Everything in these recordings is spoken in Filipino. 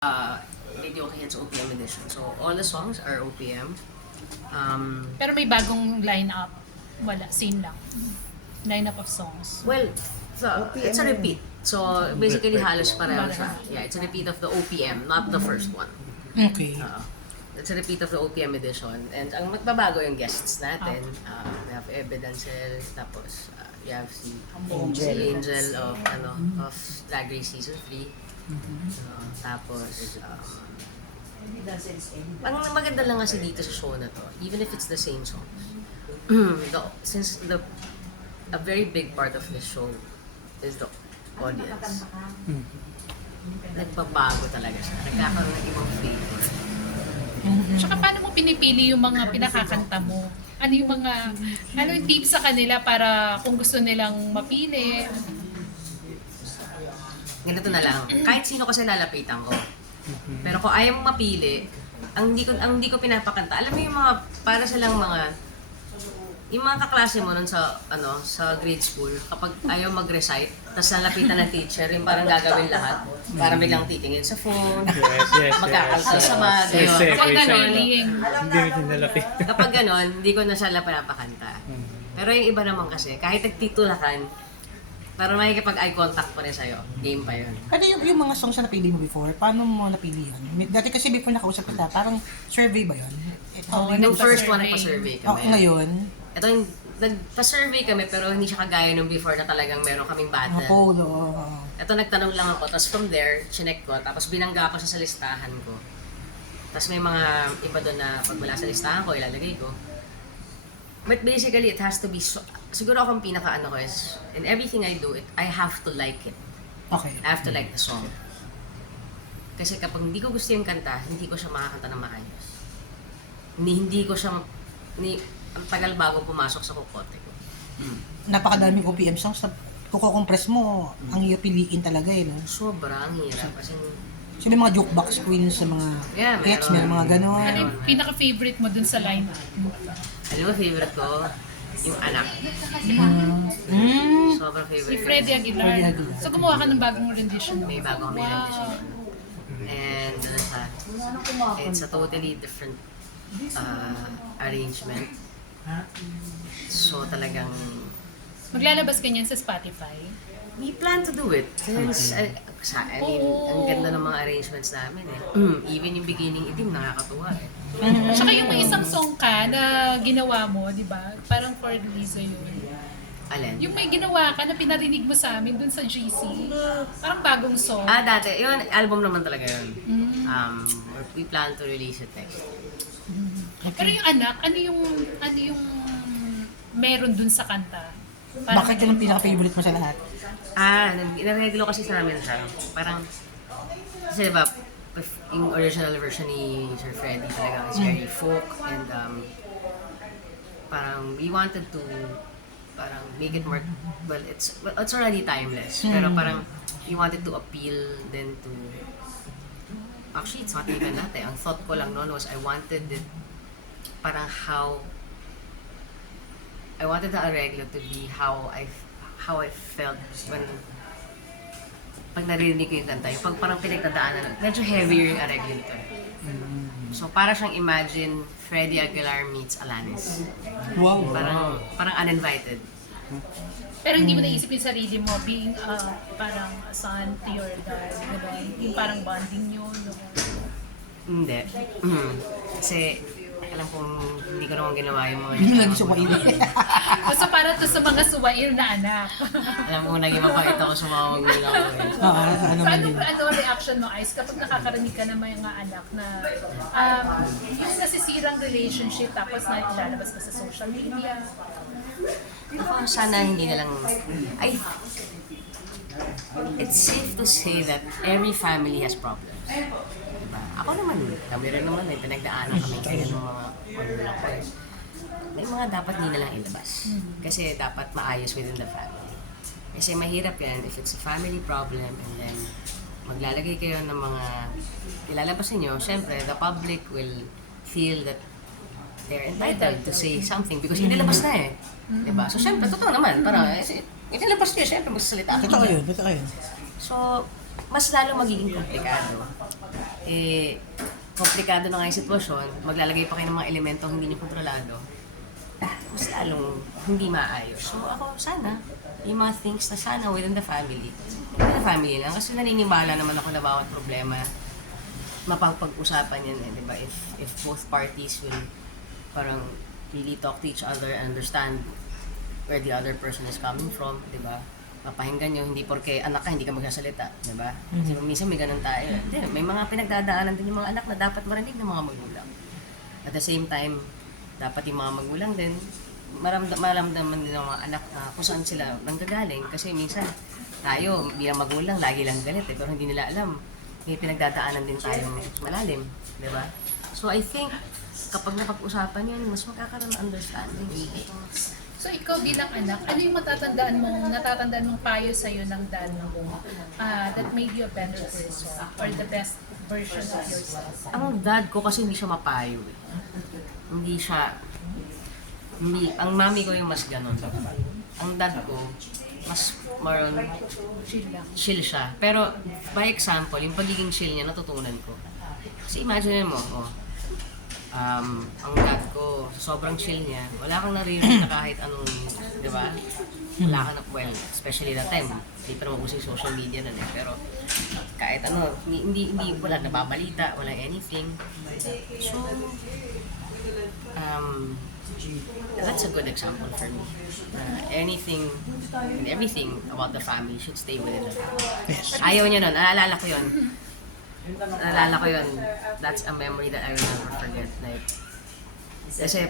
Radio Hits OPM edition. So all the songs are OPM. Pero may bagong line-up. Wala, same lang. Line-up of songs. Well, it's a repeat. So basically halos pareho siya. Parang- Yeah, it's a repeat of the OPM, not the first one. Okay. It's a repeat of the OPM edition. And ang magbabago yung guests natin. We have Evidencel, tapos you have si Angel of Drag Race Season 3. Tapos, ang maganda lang kasi dito sa show na to, even if it's the same songs, a very big part of the show is the audience. Nagbabago talaga siya. Nagkakaroon ng ibang flavor. Tsaka paano mo pinipili yung mga pinakakanta mo? Ano yung tips sa kanila para kung gusto nilang mapili? Ganito na lang. Kahit sino kasi lalapitan ko. Pero kung ayaw mong mapili, ang hindi ko pinapakanta. Alam mo yung mga para silang yung mga kaklase mo nun sa grade school, kapag ayaw mag-recite, tapos nalapitan ng teacher, yung parang gagawin lahat, para biglang titingin sa phone, magkakalkal sa bag, kapag ganon, kapag ganon, hindi ko na siya pinapakanta. Pero yung iba naman kasi, kahit nagtitulakan, pero makikipag-eye contact pa rin sa'yo. Game pa yun. Ano yung mga songs na napili mo before? Paano mo napili yan? Dati kasi before nakausap kita, parang survey ba yun? Yung first one, nagpa-survey kami. Ngayon? Ito yung, nagpa-survey kami pero hindi siya kagaya nung before na talagang meron kaming battle. Polo. Ito nagtanong lang ako, tapos from there, chinek ko, tapos binangga ko siya sa listahan ko. Tapos may mga iba doon na pag wala sa listahan ko, ilalagay ko. But basically, it has to be, siguro akong pinaka-ano ko is, in everything I do, I have to like it. Okay. I have to like the song. Kasi kapag hindi ko gusto yung kanta, hindi ko siya makakanta ng maayos. Hindi ko siya, ang tagal bago pumasok sa kukote ko. Napakadaming OPM songs na kuko-compress mo, ang hirap piliin talaga eh, no? Sobrang hirap. Kasi, So may mga jukebox queens sa mga hits, may mga gano'n. Ano yung pinaka-favorite mo dun sa line-up? alam mo, favorite ko, yung anak. Sobrang Si favorite. Freddie Aguilar. So gumawa ka ng bagong rendition. May bago kami rendition. And ano siya, it's a totally different arrangement. So talagang, Maglalabas ka niyan sa Spotify. we plan to do it. Since, I mean, ang ganda ng mga arrangements namin eh. Even yung beginning itim, nakakatuwa eh. Tsaka yung may isang song ka na ginawa mo, di ba? Parang for Liza yun. Alin? Yung may ginawa ka na pinarinig mo sa amin dun sa GC. Parang bagong song. Dati, yun, album naman talaga yun. We plan to release it next. Pero yung anak, ano yung meron dun sa kanta? Bakit yun ang pinaka-favorite mo sa lahat? Inareglo kasi sa namin siya. Parang, kasi diba, yung original version ni Sir Freddie talaga is very folk and parang we wanted to parang make it more, well, it's already timeless. Pero parang we wanted to appeal then to, actually it's not even that eh. Ang thought ko lang noon was I wanted it parang I wanted the arreglo to be how I felt when pag naririnig ko yung kanta, yung parang pinagdadaanan, medyo heavier yung arreglo nito. So para siyang imagine Freddie Aguilar meets Alanis. Wow. Parang uninvited. Pero hindi mo naisip yung sarili mo being parang a son to your dad, diba? Yung parang bonding nyo, no? Hindi. Kasi alam kong hindi ko naman ginawa yung mga Hindi lagi sumaili. Basta para to sa mga suwail na anak. alam ko naging mabait ako sumawag nila ako eh. Ano man din. Ano reaction mo, Ice, kapag nakakarinig ka ng mga anak na yung nasisirang relationship tapos na ilalabas ka sa social media? Ako sana hindi na lang, it's safe to say that every family has problems. Diba? Ako naman, kami rin naman, may pinagdaanan kami kaya ng mga magulang ko. May mga dapat hindi na lang ilabas. Kasi dapat maayos within the family. Kasi mahirap yan if it's a family problem and then maglalagay kayo ng mga ilalabas ninyo, syempre the public will feel that they're entitled to say something because inilabas na eh. Diba? So syempre, totoo naman. Parang, inilabas niya, syempre magsasalita. Totoo yun. So, mas lalo magiging komplikado. komplikado na nga yung sitwasyon, maglalagay pa kayo ng mga elementong hindi nyo kontrolado, mas lalong hindi maayos. So ako, sana, yung mga things na sana within the family lang. Kasi naniniwala naman ako na bawat problema, mapapag-usapan yan di ba? If both parties will parang really talk to each other and understand where the other person is coming from, di ba? Mapahinggan nyo, hindi porke anak ka, hindi ka magsasalita, di ba? Kasi minsan may ganun tayo. Hindi, may mga pinagdadaanan din yung mga anak na dapat marinig ng mga magulang. At the same time, dapat yung mga magulang din, maramdaman din ng mga anak na kung saan sila nanggagaling. Kasi minsan, tayo bilang magulang, lagi lang galit pero hindi nila alam. May pinagdadaanan din tayo malalim, di ba? So I think, kapag napag-usapan yan, mas magkakaroon ng understanding. So ikaw bilang anak, ano yung natatandaan mong payo sa'yo ng dad mo that made you a better person or the best version of yourself? Ang dad ko kasi hindi siya mapayo eh. Ang mami ko yung mas ganon. Ang dad ko, mas maroon, chill siya. Pero by example, yung pagiging chill niya, natutunan ko. Kasi imagine mo, ang dad ko, sobrang chill niya, wala kang naririnig na kahit anong, di ba? Wala kang, well, especially that time, hindi pa naman uso yung social media nun eh, pero kahit ano, wala nababalita, wala anything. So, that's a good example for me. Anything and everything about the family should stay within the family. Ayaw niya nun, naalala ko yun. That's a memory that I will never forget. Like, kasi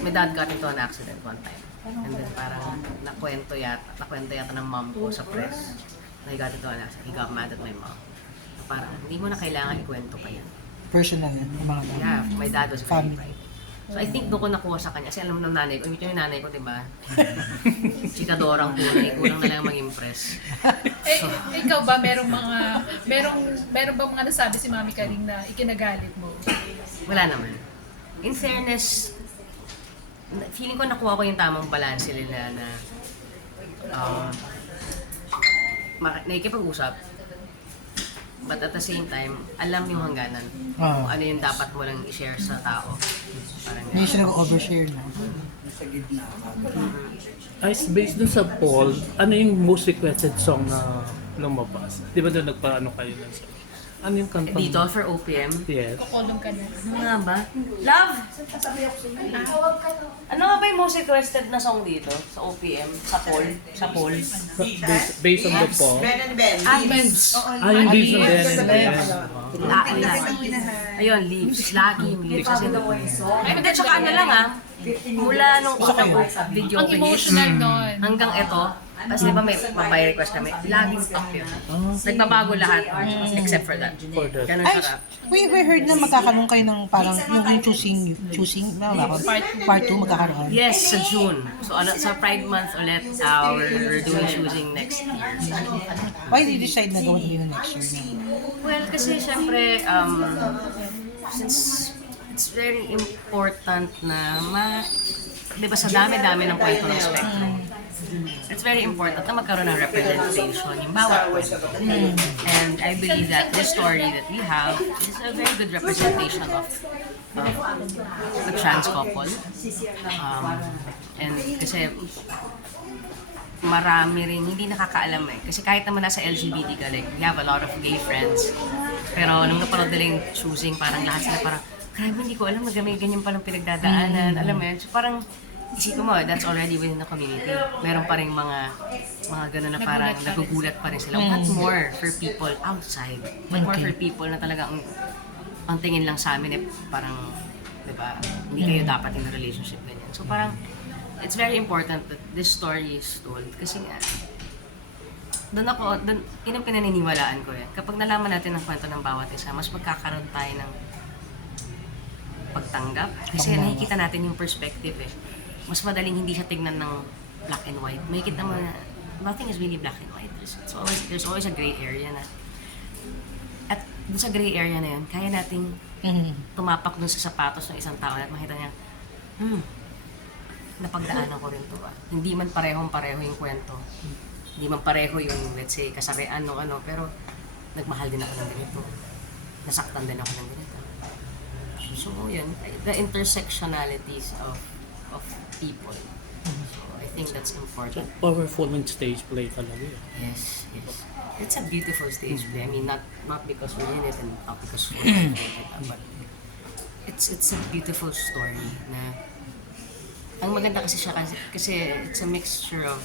my dad got into an accident one time. And then parang nakwento yata ng mom ko sa press na he got into an accident. He got mad at my mom. Na parang, hindi mo na kailangan ikwento pa yan. Personal yan, yung mga Yeah, my dad was very family. private. So I think doon ko nakuha sa kanya. Kasi alam mo ng nanay ko, yung nanay ko, di ba? Chikadorang tunay, kulang na lang mag-impress. Ikaw ba meron ba mga nasabi si Mami Kaling na ikinagalit mo? Wala naman. In fairness, feeling ko nakuha ko yung tamang balance nila na nakikipag-usap, but at the same time, alam yung hangganan. Kung ano yung dapat mo lang i-share sa tao. Parang Hindi siya nag-overshare na. Ice, based dun sa poll, ano yung most requested song na lumabas? Di ba doon nagpaano kayo ng song? Ano yung kanta? dito for OPM. Yes. Kukulong ka na. Ano nga ba? Love! Ano nga ba yung most requested na song dito? Sa OPM? Sa poll? Based on the poll. Leaves. Yung Leaves ng Ben and Ben. Ayun, Leaves. Lagi yung Leaves. Kasi hindi, tsaka ano lang mula nung unang video Ang release emotional nun. hanggang ito, kasi di ba may request kami, laging top yun. Nagbabago lahat except for that. Ganun Ay, sarap. we heard na magkakaroon kayo ng parang yung choosing, part 2 magkakaroon. Yes, sa June. So sa Pride Month ulit, we're doing choosing next year. Why did you decide na gawin yun next year? Well, kasi syempre, since it's very important na di ba sa dami-dami ng kwento ng Spectrum, it's very important na magkaroon ng representation yung bawat kwento. And I believe that this story that we have is a very good representation of a trans couple. And kasi marami rin hindi nakakaalam eh. Kasi kahit naman nasa LGBT ka, like, we have a lot of gay friends. Pero nung napanood nila yung choosing, parang lahat sila parang, grabe, hindi ko alam na ganyan palang pinagdadaanan. Alam mo yun? So parang, isipin mo, that's already within the community. Meron pa rin mga gano'n na parang nagugulat pa rin sila. What more for people outside? What more for people na talagang ang tingin lang sa amin eh, parang, di ba, hindi kayo dapat in a relationship ganyan. So parang, it's very important that this story is told. Kasi nga, yun ang pinaniniwalaan ko yan. Kapag nalaman natin ang kwento ng bawat isa, mas magkakaroon tayo ng pagtanggap. Kasi nakikita natin yung perspective eh. Mas madaling hindi siya tignan ng black and white. Makikita mo na nothing is really black and white. There's always a gray area na. At dun sa gray area na yun, kaya nating tumapak dun sa sapatos ng isang tao at makita niya, napagdaanan ko rin to Hindi man parehong-pareho yung kwento. Hindi man pareho yung, let's say, kasarian o ano, pero nagmahal din ako ng ganito. nasaktan din ako ng ganito. So, yun, the intersectionalities of people. So, I think that's So, important. powerful in stage play talaga yun. Yes, yes. It's a beautiful stage play. I mean, not because we're in it and not because we're in it, but it's a beautiful story na ang maganda kasi siya kasi it's a mixture of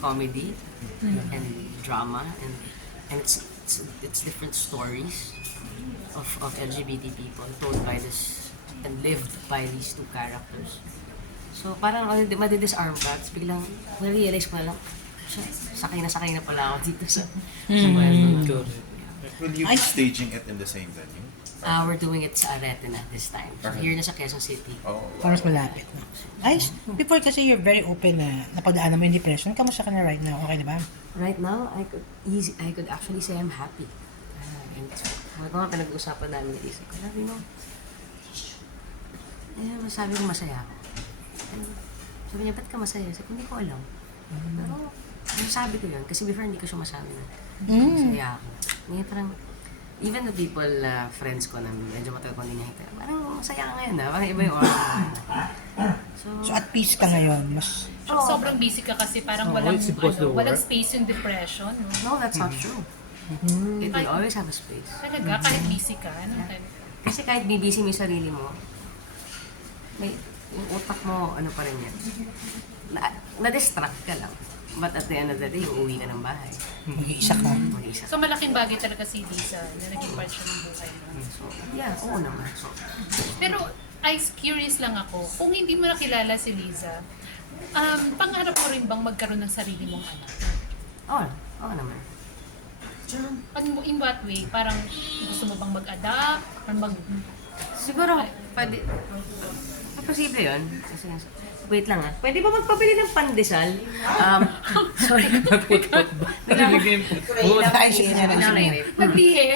comedy and drama and it's different stories of LGBT people told by this and lived by these two characters. So parang madidisarm ka, tapos biglang na-realize ko na lang, siya, sakay na pala ako dito sa kwento. Correct. Will you be staging it in the same venue? We're doing it sa Aretna this time. So, here na sa Quezon City. Oh, Para mas malapit na. Ayos. Before kasi you're very open na napadaanan mo yung depression. Kamusta ka na right now? Okay na ba? Right now, I could actually say I'm happy. And mga pinag-uusapan namin na isip ko, sabi mo, sabi ko masaya ako. Sabi niya, ba't ka masaya? Sabi ko, hindi ko alam. Pero, sabi ko yun, kasi before hindi ko siya masabi na masaya ako. Ngayon parang, even the people, friends ko na medyo matagal ko hindi nakita, parang masaya ka ngayon parang iba yung oras ko. So at peace ka ngayon. Mas Sobrang busy ka kasi parang Oh, walang, it's supposed to walang work. space yung depression. No? No, that's not true. It will always have a space. Talaga, kahit busy ka. Ano, Kasi kahit bibisi mo yung sarili mo, yung utak mo, ano pa rin yan, na-distract ka lang. But at the end of the day, uuwi ka ng bahay. mag-iisa ka. Mag-isa. so malaking bagay talaga si Lisa na naging part siya ng buhay mo. So, yeah, oo naman. So, Pero, curious lang ako, kung hindi mo nakilala si Liza, pangarap mo rin bang magkaroon ng sarili mong anak? oo naman. In what way? Parang gusto mo bang mag-adapt? Or Siguro, pwede, posible yun. Kasi, wait lang pwede ba magpabili ng pandesal? Sorry. Narinig yung Naisip niya, naisip niya. Naisip. Naglihe?